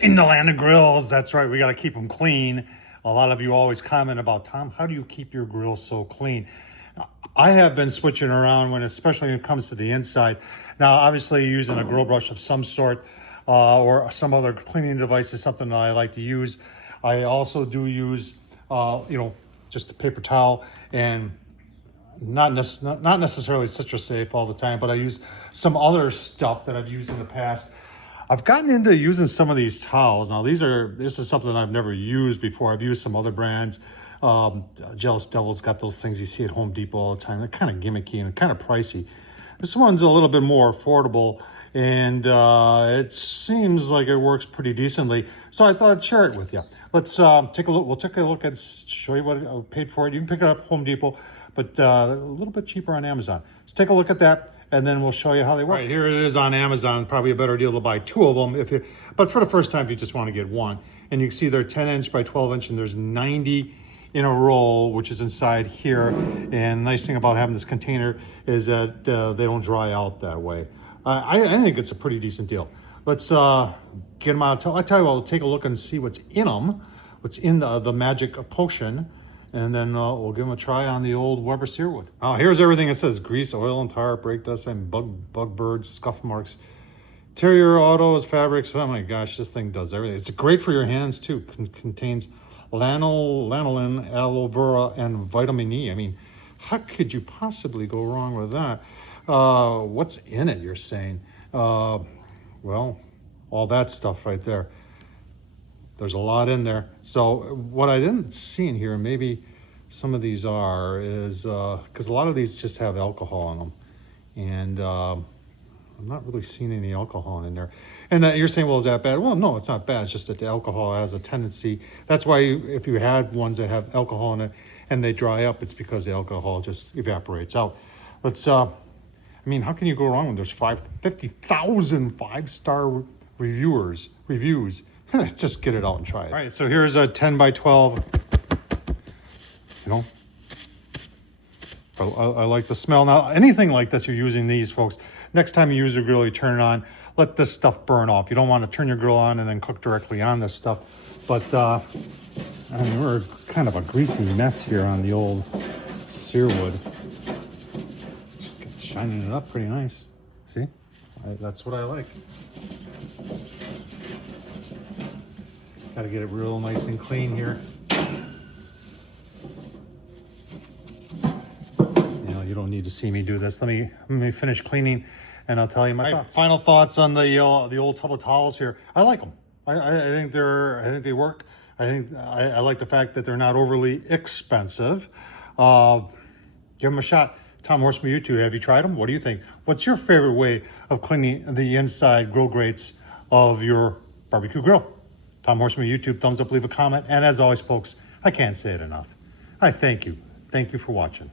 In the land of grills, that's right, we got to keep them clean. A lot of you always comment about, Tom, how do you keep your grill so clean? I have been switching around especially when it comes to the inside. Now, obviously, using a grill brush of some sort or some other cleaning device is something that I like to use. I also do use, just a paper towel, and not necessarily Citrus Safe all the time, but I use some other stuff that I've used in the past. I've gotten into using some of these towels. Now, this is something I've never used before. I've used some other brands. Jealous Devil's got those things you see at Home Depot all the time. They're kind of gimmicky and kind of pricey. This one's a little bit more affordable, and it seems like it works pretty decently. So I thought I'd share it with you. Let's take a look. We'll take a look and show you what I paid for it. You can pick it up at Home Depot, but a little bit cheaper on Amazon. Let's take a look at that, and then we'll show you how they work. All right, here it is on Amazon. Probably a better deal to buy two of them, but for the first time, if you just want to get one. And you can see they're 10-inch by 12-inch, and there's 90 in a roll, which is inside here. And nice thing about having this container is that they don't dry out that way. I think it's a pretty decent deal. Let's get them out. I'll tell you what, we'll take a look and see what's in them, what's in the magic potion, and then we'll give them a try on the old Weber Searwood. Here's everything it says: grease, oil, and tar, brake dust, and bug birds, scuff marks, interior autos, fabrics. Oh my gosh, this thing does everything. It's great for your hands too. Contains lanolin, aloe vera, and vitamin E. I mean, how could you possibly go wrong with that? What's in it, you're saying? Well, all that stuff right there. There's a lot in there. So what I didn't see in here, maybe some of these is because a lot of these just have alcohol in them. And I'm not really seeing any alcohol in there. And that you're saying, well, is that bad? Well, no, it's not bad. It's just that the alcohol has a tendency. That's why if you had ones that have alcohol in it and they dry up, it's because the alcohol just evaporates out. Let's, I mean, how can you go wrong when there's 50,000 five-star reviews? Just get it out and try it. All right, so here's a 10 by 12. I like the smell. Now, anything like this, you're using these, folks. Next time you use a grill, you turn it on, let this stuff burn off. You don't want to turn your grill on and then cook directly on this stuff. But, I mean, we're kind of a greasy mess here on the old Searwood. Shining it up pretty nice. See? That's what I like. Got to get it real nice and clean here. You don't need to see me do this. Let me finish cleaning, and I'll tell you my thoughts. Final thoughts on the old tub of towels here. I like them. I think they work. I like the fact that they're not overly expensive. Give them a shot. Tom Horseman YouTube. Have you tried them? What do you think? What's your favorite way of cleaning the inside grill grates of your barbecue grill? Tom Horseman YouTube. Thumbs up. Leave a comment. And as always, folks, I can't say it enough. I thank you. Thank you for watching.